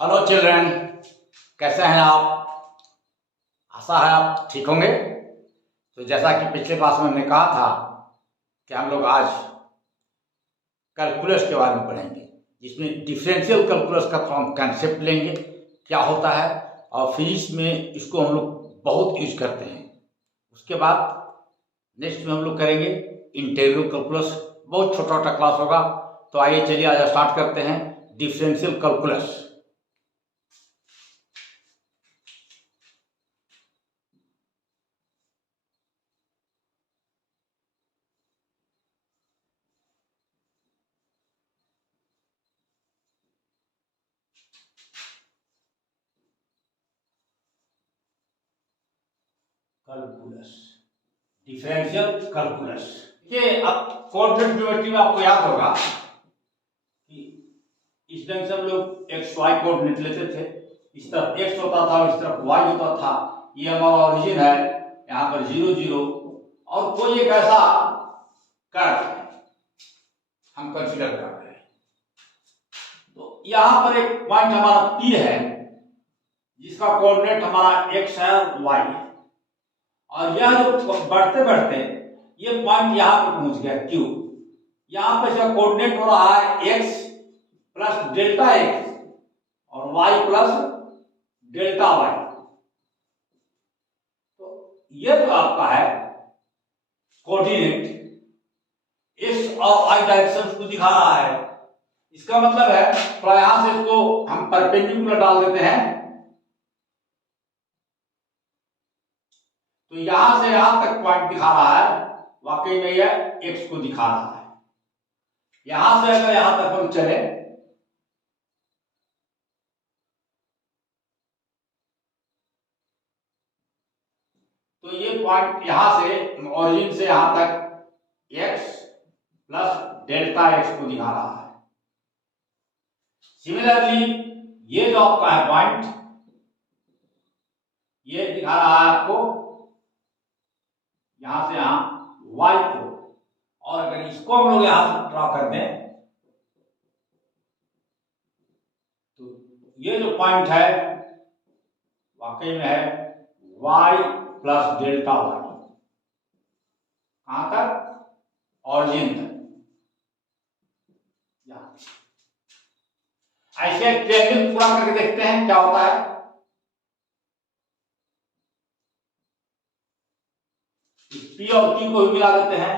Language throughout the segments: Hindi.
हेलो चिल्ड्रन, कैसे हैं आप? आशा है आप ठीक होंगे। तो जैसा कि पिछले क्लास में हमने कहा था कि हम लोग आज कैलकुलस के बारे में पढ़ेंगे, जिसमें डिफरेंशियल कैलकुलस का थोड़ा हम कंसेप्ट लेंगे, क्या होता है, और फिजिक्स में इसको हम लोग बहुत यूज करते हैं। उसके बाद नेक्स्ट में हम लोग करेंगे इंटीग्रल कैलकुलस। बहुत छोटा छोटा क्लास होगा। तो आइए चलिए आज स्टार्ट करते हैं differential calculus. Calculus, differential calculus. देखिए, अब कोऑर्डिनेट ज्योमेट्री में आपको याद होगा कि इस ढंग से हम लोग एक्स वाई कोऑर्डिनेट लेते थे। इस तरफ एक्स होता था और इस तरफ वाई होता था। ये हमारा ओरिजिन है, यहाँ पर 0 0 और कोई एक ऐसा कर्व हम कंसीडर कर रहे हैं। तो यहाँ पर एक पॉइंट हमारा P है, जिसका कोऑर्डिनेट हमारा एक्स है और वाई है। और यह जो बढ़ते बढ़ते ये पॉइंट यहां पर पहुंच गया Q। यहां पर इसका कोऑर्डिनेट हो रहा है x प्लस डेल्टा x और y प्लस डेल्टा y। तो ये जो आपका है कोऑर्डिनेट x और y डायरेक्शन को दिखा रहा है। इसका मतलब है थोड़ा यहां से इसको हम परपेंडिकुलर डाल देते हैं, तो यहां से यहां तक पॉइंट दिखा रहा है। वाकई में यह x को दिखा रहा है। यहां से अगर यहां तक हम चले तो ये पॉइंट यहां से ओरिजिन से यहां तक x प्लस डेल्टा x को दिखा रहा है। सिमिलरली ये जो आपका है पॉइंट, ये दिखा रहा है आपको यहां से यहां y को। और अगर इसको हम लोग यहां से ड्रॉ कर दें तो ये जो पॉइंट है वाकई में है y प्लस डेल्टा y। कहां तक? ऑरिजिन तक। ऐसे ट्रायंगल पूरा करके देखते हैं क्या होता है। P और Q को भी मिला देते हैं।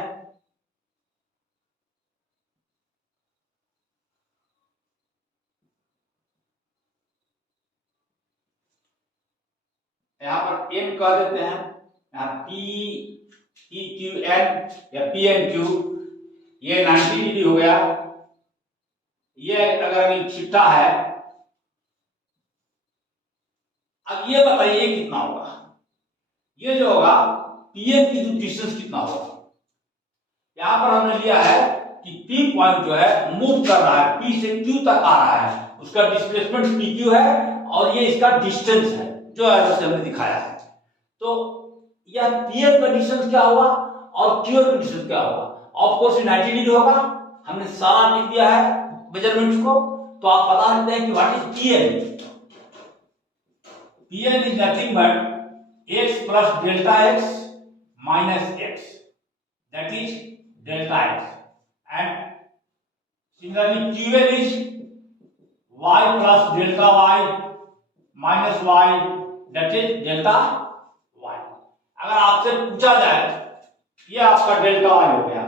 यहां पर n कह देते हैं, यहां P Q N या P N Q, ये 90 डिग्री हो गया। ये अगर थीटा है, अब ये बताइए कितना होगा। ये जो होगा पीएम की जो डिस्टेंस कितना होगा। यहां पर हमने लिया है कि P पॉइंट जो है मूव कर रहा है, P से Q तक आ रहा है, उसका डिस्प्लेसमेंट PQ है और ये इसका डिस्टेंस है जो है हमने दिखाया है। तो यह पीएम का डिस्टेंस क्या होगा और Q का डिस्टेंस क्या होगा। ऑफ कोर्स 90 डिग्री होगा, हमने सारा लिख दिया है मेजरमेंट्स को। तो आप बता सकते हैं कि what is PM. PM is nothing but x plus delta x minus x, that is delta x, and similarly qn is y plus delta y minus y, that is delta y। अगर आपसे पूछा जाए ये आपका डेल्टा y हो गया।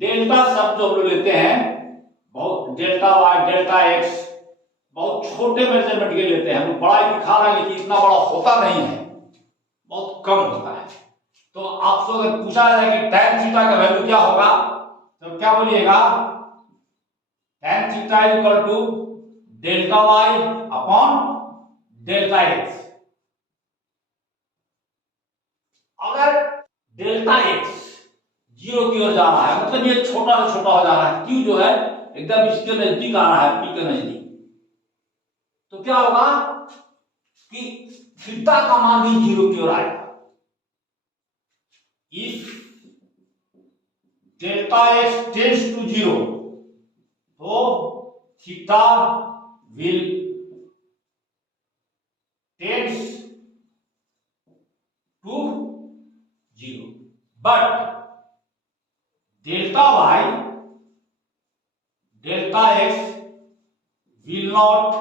डेल्टा शब्द जो हम लोग लेते हैं, बहुत डेल्टा y डेल्टा x बहुत छोटे मेजरमेंट के लेते हैं। हम बड़ा दिखा रहे हैं लेकिन इतना बड़ा होता नहीं है, बहुत कम होता है। तो आपसे अगर पूछा जाए कि tan थीटा का वैल्यू क्या होगा तो क्या बोलिएगा? tan theta is equal to delta y upon delta x। अगर डेल्टा x 0 की ओर जा रहा है, मतलब ये छोटा से छोटा हो जा रहा है, q जो है एकदम इसके नजदीक आ रहा है, p के नजदीक, तो क्या होगा कि थीटा का मान भी 0 की ओर आएगा। If delta x tends to 0, तो theta will tends to 0, but delta x will not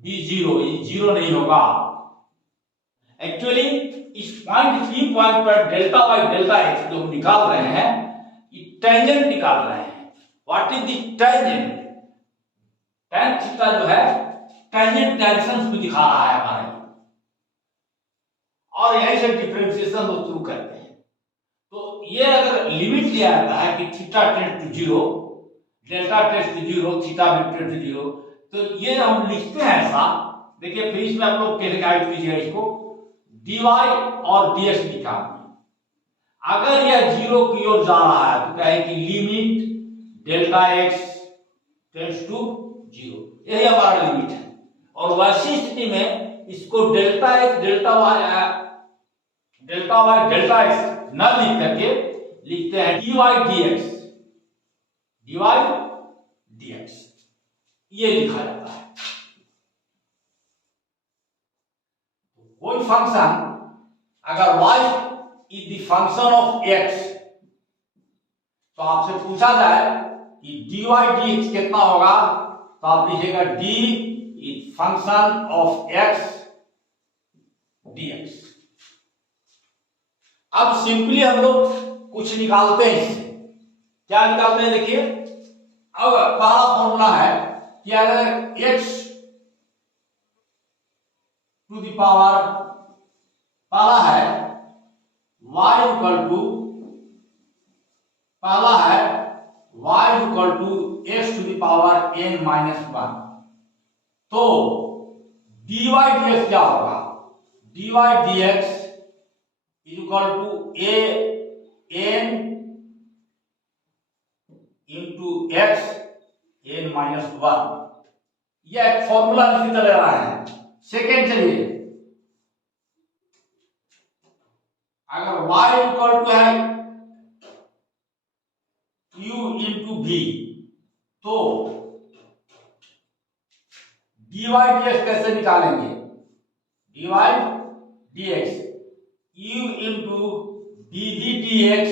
be 0, ये 0 नहीं होगा। एक्चुअली इस पॉइंट 3 पॉइंट पर डेल्टा वाई डेल्टा एक्स जो हम निकाल रहे हैं, ये टेंजेंट निकाल रहे हैं। What is the tangent? tan theta जो है टेंजेंट डायरेक्शन को दिखा रहा है हमारे, और यहीं से डिफरेंशिएशन को शुरू करते हैं। तो ये अगर लिमिट दिया जाता है कि theta tends to 0, delta tends to 0, theta tends to 0, तो ये हम लिखते हैं ऐसा। देखिए फिर इसमें आप लोग कैसे गाइड कीजिएगा इसको, dy और dx निकालना। अगर यह 0 की ओर जा रहा है तो कहे कि limit delta x tends to 0, यही हमारा लिमिट है। और वैसी स्थिति में इसको delta x delta y delta x न लिख करके लिखते हैं dy dx, ये लिखा जाता है। कोई फंक्शन अगर y is the function of x, तो आपसे पूछा जाए कि dy dx कितना होगा, तो आप लिखिएगा d is function of x dx। अब सिंपली हम लोग कुछ निकालते हैं इससे। क्या निकालते हैं? देखिए अब पहला फॉर्मूला है कि अगर x टू द पावर, पहला है y इक्वल टू, पहला है y equal to x to the power n minus 1, तो dy dx क्या होगा? dy dx is equal to a n into x n minus 1। यह एक फॉर्मूला लिखते चले रहा है। सेकेंड चलिए, अगर y इक्वल टू है u इंटू v, तो dy dx कैसे निकालेंगे? dy dx u into dv dx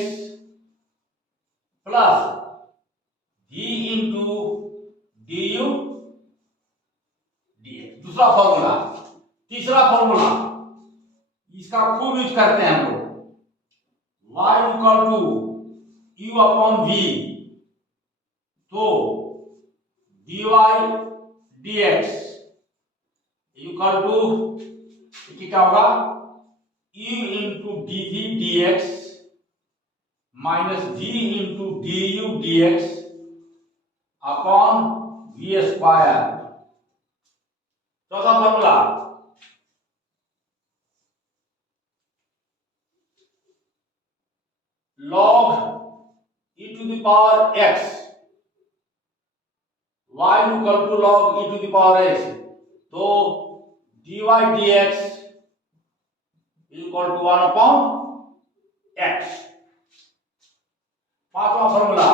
plus v into du dx, दूसरा फॉर्मूला। तीसरा फॉर्मूला इसका खूब यूज करते हैं हम लोग, y equal to u upon v, तो dy dx इक्वल टू क्या होगा? u into dv dx minus v into du dx upon v square. चौथा formula, log e to the power x, y equal to log e to the power x, तो dy dx equal to 1 upon x। पांचवा फॉर्मूला,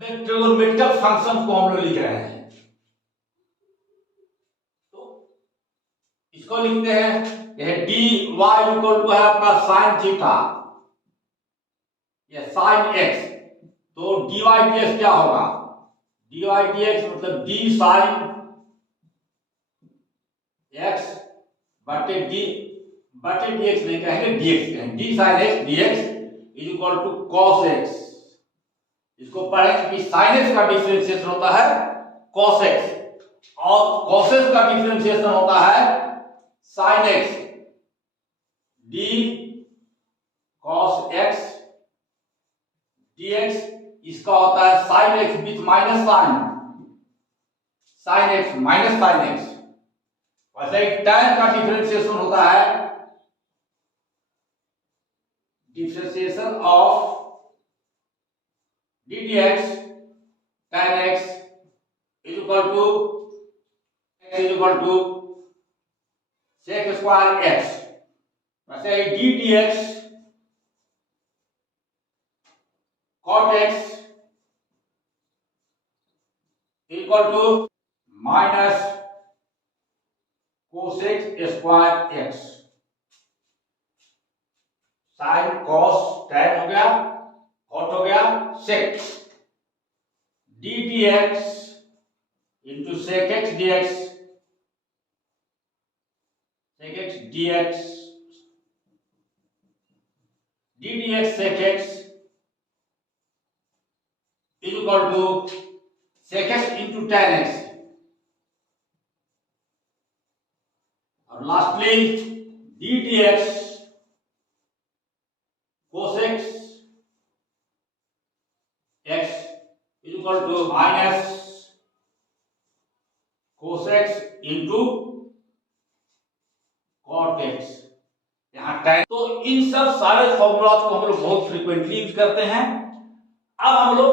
ट्रिगोनोमेट्रिक फंक्शन को हम लोग लिख रहे हैं, तो इसको लिखते हैं, यह dy इक्वल टू है आपका साइन थीटा, यह साइन x, तो dy dx क्या होगा? dy dx मतलब d साइन x बटे dx नहीं कहेंगे, dx कहेंगे, d sine x dx is equal to cos x। इसको पढ़ें कि sin x का डिफरेंशिएशन होता है cos x, और cos x का डिफरेंशिएशन होता है sin x, d cos x dx, इसका होता है sin x with minus sign, sin x minus sin x। वैसे ही tan का डिफरेंशिएशन होता है differentiation of d dx tan x is equal to sec square x। वैसे d dx cot x equal to minus cosec square x, sin cos tan हो गया, cot हो गया, sec d dx into sec x dx, sec x dx, d dx sec x is equal to sec x into tan x, और lastly d dx cos x x is equal to minus cos x into cot x। यहाँ tan, तो इन सब सारे फॉर्मूलाज को हम लोग बहुत फ्रीक्वेंटली यूज करते हैं। अब हम लोग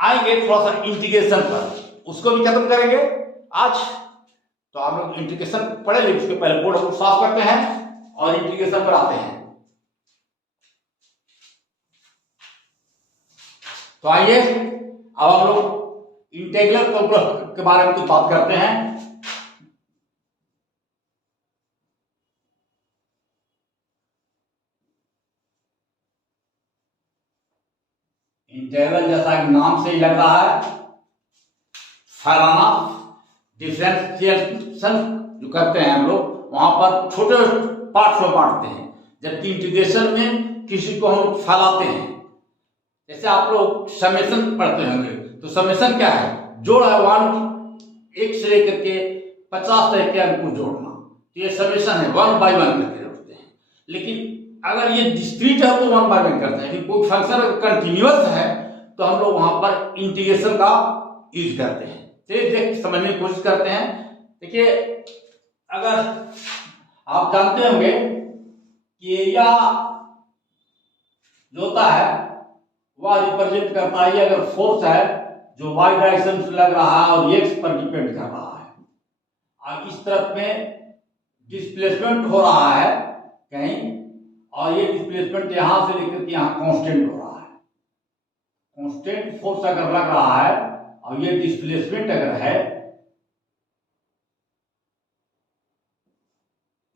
आएंगे थोड़ा सा इंटीग्रेशन पर, उसको भी खत्म करेंगे आज। तो हम लोग इंटीग्रेशन पढ़े, लेकिन उसके पहले बोर्ड हम लोग साफ करते हैं और इंटीग्रेशन पर आते हैं। तो आइए अब हम लोग इंटीग्रल कैलकुलस के बारे में कुछ बात करते हैं। इंटीग्रल जैसा नाम से ही लग रहा है, फैलाना, डिफरेंशिएशन जो करते हैं हम लोग वहां पर छोटे पार्ट्स में बांटते हैं, जबकि इंटीग्रेशन में किसी को हम फैलाते हैं। जैसे आप लोग समेशन पढ़ते होंगे, तो समेशन क्या है? जोड़ है, 1 से लेकर के 50 तक के अंक को जोड़ना, तो ये समेशन है, 1 by 1 करके जोड़ते हैं। लेकिन अगर ये डिस्क्रीट है तो 1 by 1 करते हैं, लेकिन कोई फंक्शन अगर कंटिन्यूअस है तो हम लोग वहां पर इंटीग्रेशन का यूज करते हैं। चलिए समझने की कोशिश करते हैं। देखिए, अगर आप जानते होंगे कि एरिया जो होता है वह रिप्रेजेंट करता है, अगर फोर्स है जो वाई डायरेक्शन से लग रहा है और एक्स पर डिपेंड कर रहा है, और इस तरफ में डिस्प्लेसमेंट हो रहा है कहीं, और ये डिस्प्लेसमेंट यहां से लेकर के यहां कांस्टेंट हो रहा है। कांस्टेंट फोर्स अगर लग रहा है और ये डिस्प्लेसमेंट अगर है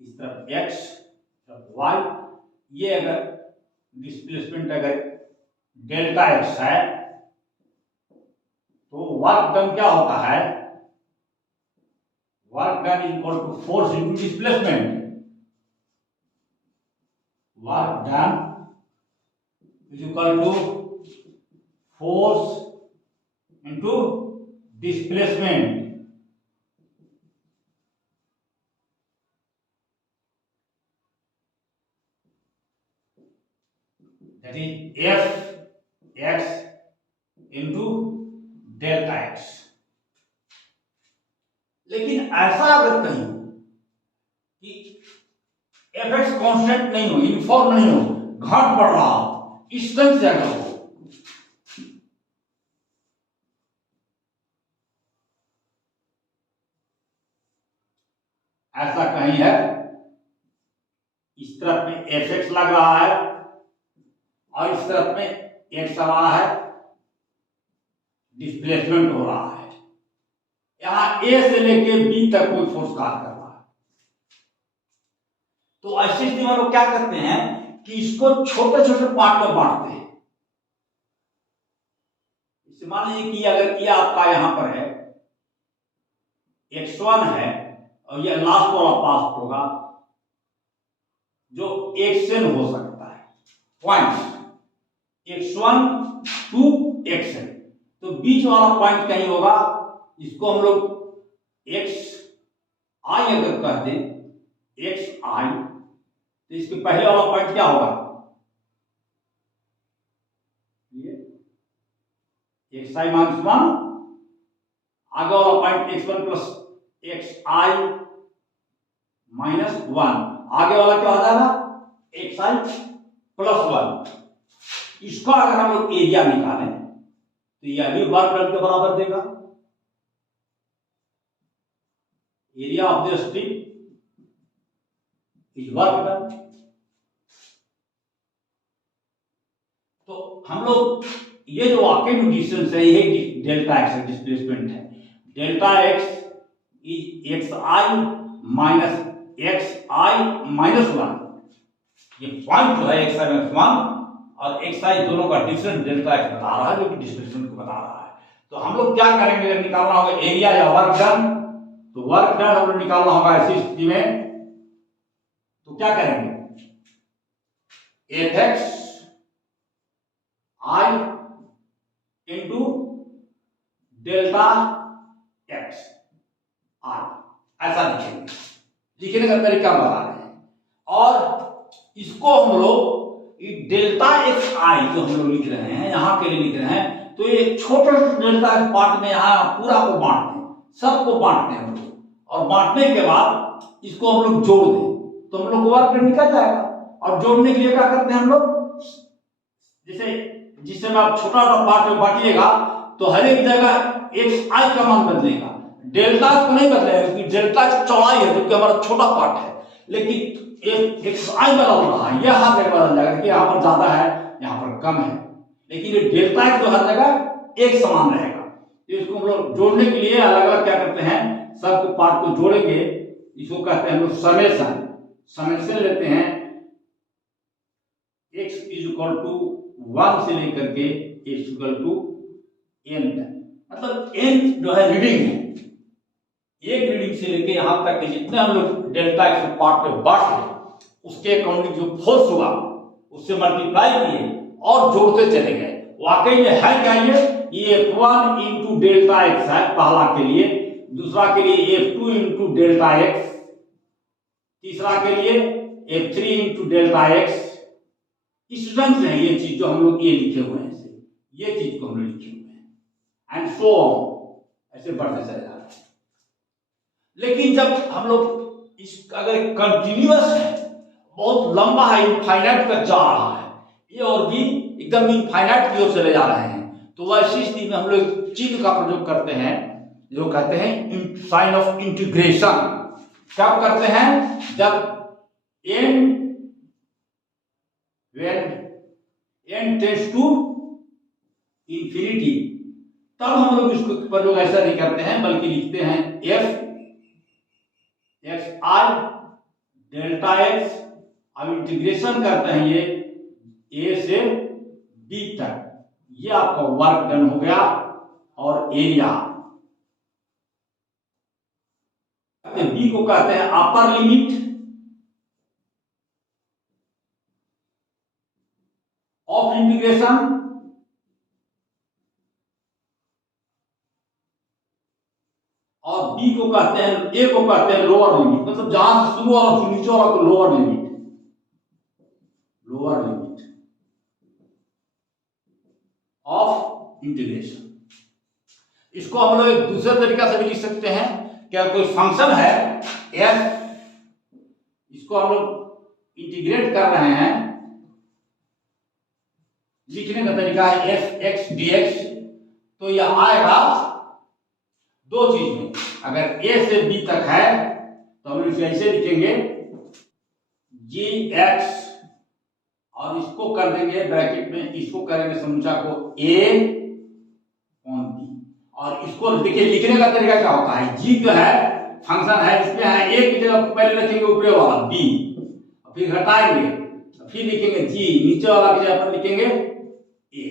इस तरफ एक्स, तरफ वाई, ये अगर डिस्प्लेसमेंट अगर डेल्टा एक्स है, तो वर्क डन क्या होता है? Work done is equal to force into displacement. Work done is equal to force into displacement. That is F x into delta x। लेकिन ऐसा अगर कहीं कि एफ एक्स कॉन्स्टेंट नहीं हो, यूनिफॉर्म नहीं हो, घट बढ़ रहा हो, इस तरह से अगर हो, ऐसा कहीं है, इस तरफ में एफ एक्स लग रहा है और इस तरफ में एक्स आ रहा है, डिस्प्लेसमेंट हो रहा है, यहां ए से लेके बी तक कोई फोर्स कार्य कर रहा है, तो ऐसी स्थिति में लोग क्या करते हैं कि इसको छोटे छोटे पार्ट में बांटते हैं। इसे मान लीजिए कि अगर ये आपका यहां पर है, x1 है और ये लास्ट वाला पार्ट होगा जो xn हो सकता है, पॉइंट x1 टू xn, तो बीच वाला पॉइंट कहीं होगा, इसको हम लोग xi अगर कह दें, xi, तो इसके पहले वाला पॉइंट क्या होगा? ये xi माइनस 1, आगे वाला point x1 plus xi minus 1, आगे वाला क्या हो जाएगा? xi plus 1। इसका अगर हम लोग एरिया निकालें तो यह भी वर्क डन के बराबर देगा। Area of the strip is work done. तो हम लोग ये जो वाकई में डिस्टेंस है ये डेल्टा एक्स डिस्प्लेसमेंट है। Delta x is x I minus x I minus one. ये पॉइंट जो है एक्स आई माइनस वन और एक्स आई दोनों का डिफरेंस डेल्टा एक्स बता रहा है, जो कि डिस्प्लेसमेंट को बता रहा है। तो हम लोग क्या करेंगे, जब निकालना होगा एरिया या वर्क डन, तो वर्क डन हम लोग निकालना होगा ऐसी स्थिति में, तो क्या करेंगे, एफ एक्स आई इंटू डेल्टा एक्स आई, ऐसा लिखेंगे। लिखने का तरीका बता रहे हैं। और इसको हम लोग डेल्टा एक्स आई जो हम लोग लिख रहे हैं, यहां के लिए लिख रहे हैं, तो ये छोटे डेल्टा पार्ट में यहां पूरा को बांटते हैं, सबको बांटते हैं हम लोग, और बांटने के बाद इसको हम लोग जोड़ दें तो हम लोग वर्क निकल जाएगा। और जोड़ने के लिए क्या करते हैं हम लोग, जैसे जिस समय आप छोटा छोटा पार्ट में बांटिएगा तो हर एक जगह एक्स आई का मान बदलेगा, डेल्टा को नहीं बदलेगा, क्योंकि डेल्टा चौड़ाई है जो कि हमारा छोटा पार्ट है, लेकिन एक्स आई बदल रहा है, यह हर जगह बदल जाएगा कि यहाँ पर ज्यादा है यहाँ पर कम है, लेकिन ये डेल्टा एक्स तो हर जगह एक समान रहेगा। तो इसको हम लोग जोड़ने के लिए अलग अलग क्या करते हैं, सब पार्ट को जोड़ेंगे, इसको कहते हैं हम लोग समेशन। समेशन लेते हैं x इज इक्वल टू 1 से लेकर के x इक्वल टू n तक, मतलब n जो है रीडिंग है, एक रीडिंग से लेके यहां तक के जितने हम लोग डेल्टा एक्स पार्ट पे बांटे उसके अकॉर्डिंग जो फोर्स हुआ उससे मल्टीप्लाई किए और जोड़ते चले गए। वाकई में है क्या, ये F1 इंटू डेल्टा एक्स है पहला के लिए, दूसरा के लिए F2 इंटू डेल्टा एक्स, तीसरा के लिए F3 इंटू डेल्टा एक्स। इस ढंग से है ये चीज जो हम लोग ये लिखे हुए हैं, ये चीज को हम लोग लिखे हुए हैं, एंड सो ऑन, ऐसे बढ़ते चले जा रहे हैं। लेकिन जब हम लोग इस अगर कंटिन्यूअस है, बहुत लंबा है, इनफाइनाइट तक जा रहा है, ये और भी एकदम इनफाइनाइट की ओर चले जा रहे हैं, तो वैसी स्थिति में हम लोग चिन्ह का प्रयोग करते हैं जो कहते हैं साइन ऑफ इंटीग्रेशन। कब करते हैं, जब n टेंड्स टू इंफिनिटी, तब हम लोग इसको प्रयोग ऐसा नहीं करते हैं, बल्कि लिखते हैं f एक्स आई डेल्टा एक्स। अब इंटीग्रेशन करते हैं ये a से b तक, ये आपका वर्क डन हो गया। और एरिया b को कहते हैं अपर लिमिट ऑफ इंटीग्रेशन, और b को कहते हैं, a को कहते हैं लोअर लिमिट, मतलब जहां से शुरू और नीचे वाला को लोअर लिमिट ऑफ इंटीग्रेशन। इसको हम लोग एक दूसरे तरीका से भी लिख सकते हैं, क्या कोई फंक्शन है f, इसको हम लोग इंटीग्रेट कर रहे हैं, लिखने का तरीका है f x dx, तो यह आएगा दो चीज में। अगर a से b तक है तो हम इसे ऐसे लिखेंगे gx, और इसको कर देंगे ब्रैकेट में, इसको करेंगे समुचा को a ऑन b, और इसको देखिए लिखने का तरीका क्या होता है, g जो है फंक्शन है, इसमें है a की जगह पहले लिखेंगे ऊपर वाला b, फिर घटाएंगे, फिर लिखेंगे g, नीचे वाला की जगह पर लिखेंगे a।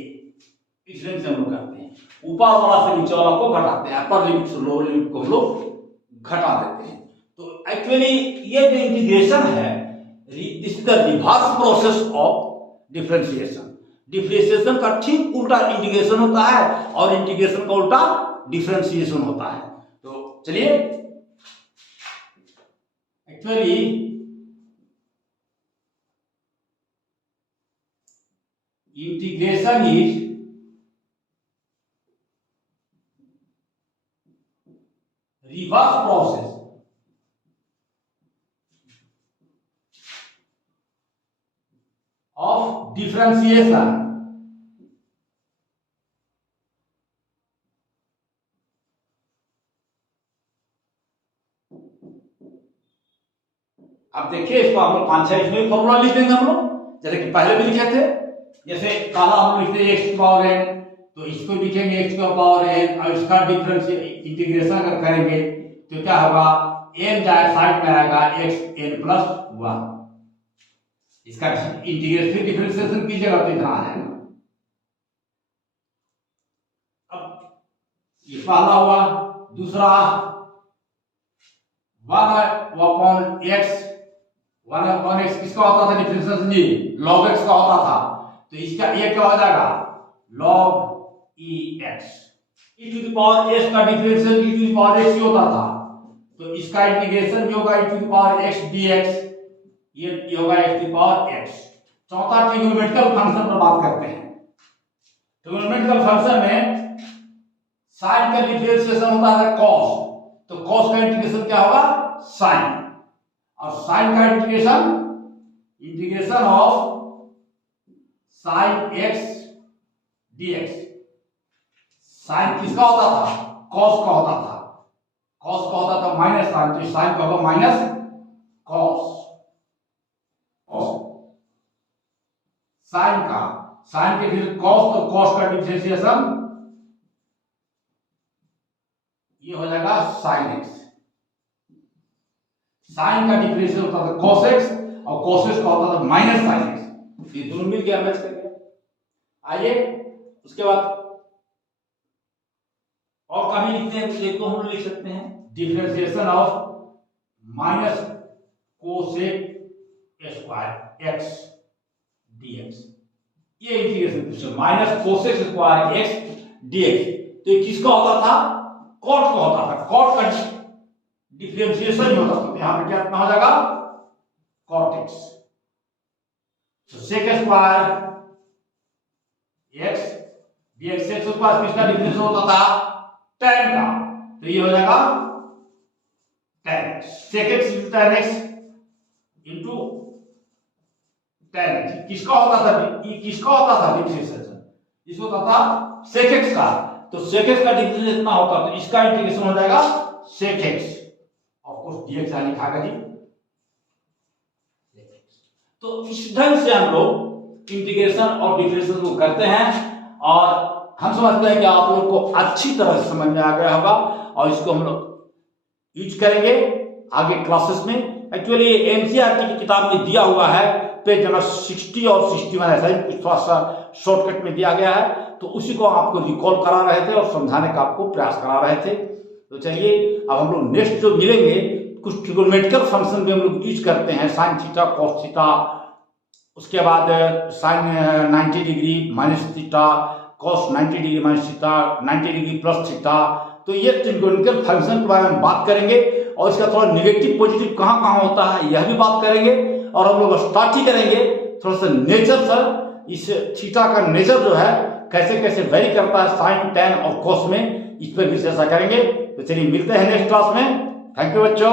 इस ढंग से हम लोग करते हैं, ऊपर वाला से नीचे वाला को घटाते हैं, अपर लिमिट से लोअर लिमिट को हम लोग घटा देते हैं। तो एक्चुअली ये जो इंटीग्रेशन है, this is the reverse process of differentiation. Differentiation का ठीक उल्टा इंटीग्रेशन होता है, और इंटीग्रेशन का उल्टा डिफरेंशिएशन होता है। तो चलिए, actually integration is reverse process of differentiation। अब देखिए, इसको हम लोग 5-6 इसमें फॉर्मूला लिख देंगे हम लोग, जैसे कि पहले भी लिखे थे। जैसे पहला हम लिखते हैं x पावर n, तो इसको लिखेंगे x पावर n और इसका डिफरेंस इंटीग्रेशन अगर करेंगे तो क्या होगा, n जाए साइड में आएगा x n प्लस 1, इसका इंटीग्रेशन डिफरेंशिएशन कीजिएगा तो इतना आएगा। अब ये पहला हुआ, दूसरा 1/x किसका होता था डिफरेंशिएशन जी, log x का होता था, तो इसका ये क्या हो जाएगा log ex, e to the power s का differential e to the power x होता था, तो इसका इंटीग्रेशन भी होगा e to the power x dx, ये होगा x to the power x। चौथा ट्रिग्नोमेट्रिकल फंक्शन पर बात करते हैं। ट्रिग्नोमेट्रिकल फंक्शन में साइन का डिफरेंशिएशन होता है cos, तो cos का इंटीग्रेशन क्या होगा sin, और sin का integration of sin x dx, sin किसका होता था, cos का होता था, cos का होता था माइनस साइन, तो sin का होगा माइनस cos, sin का, sin के फिर cos, तो cos का डिफरेंशिएशन ये हो जाएगा sin x, sin का डिफरेंशियल होता था cos x और cos x का होता था माइनस sin x, ये दोनों मिल गया मैच करके। आइए उसके बाद और कभी लिखते हैं, एक तो हम लिख सकते हैं differentiation of minus cosec square x dx, ये इंटीग्रेशन पूछा minus cosec square x dx, तो ये किसका होता था, कॉट का होता था, कॉट का डिफरेंशिएशन ही होता था, यहां पे क्या हो जाएगा cot x, तो sec square x dx, sec square किसका डिफरेंशिएशन होता था tan का, तो ये हो जाएगा tan x, sec x into tan x into tan x, किसका होता था, ये किसका होता था डिफरेंशिएशन, इसको होता था sec x का, तो sec x का डिफरेंशिएशन इतना होता, तो इसका इंटीग्रेशन हो जाएगा sec x, of course dx आ लिखा जी। तो इस ढंग से हम लोग इंटीग्रेशन और डिफरेंशिएशन को करते हैं, और हम समझते हैं कि आप लोग को अच्छी तरह से समझ में आ गया होगा, और इसको हम लोग यूज करेंगे आगे क्लासेस में। एक्चुअली एनसीईआरटी की किताब में दिया हुआ है, पेज नंबर 60 और 61 ऐसा ही कुछ थोड़ा सा शॉर्टकट में दिया गया है, तो उसी को आपको रिकॉल करा रहे थे और समझाने का आपको प्रयास करा रहे थे। तो चलिए अब हम लोग नेक्स्ट जो मिलेंगे, कुछ ट्रिग्नोमेट्रिकल फंक्शन भी हम लोग यूज करते हैं, साइन थीटा कॉस थीटा, उसके बाद sine 90 degree minus theta, cos 90 degree minus theta, 90 degree plus theta, तो ये ट्रिग्नोमेट्रिकल फंक्शन के बारे में बात करेंगे, और इसका थोड़ा निगेटिव पॉजिटिव कहाँ कहाँ होता है यह भी बात करेंगे, और हम लोग स्टार्ट ही करेंगे थोड़ा सा नेचर सर, इस थीटा का नेचर जो है कैसे कैसे वेरी करता है साइन टैन और कॉस में, इस पर भी चर्चा करेंगे। तो चलिए मिलते हैं नेक्स्ट क्लास में। थैंक यू बच्चों।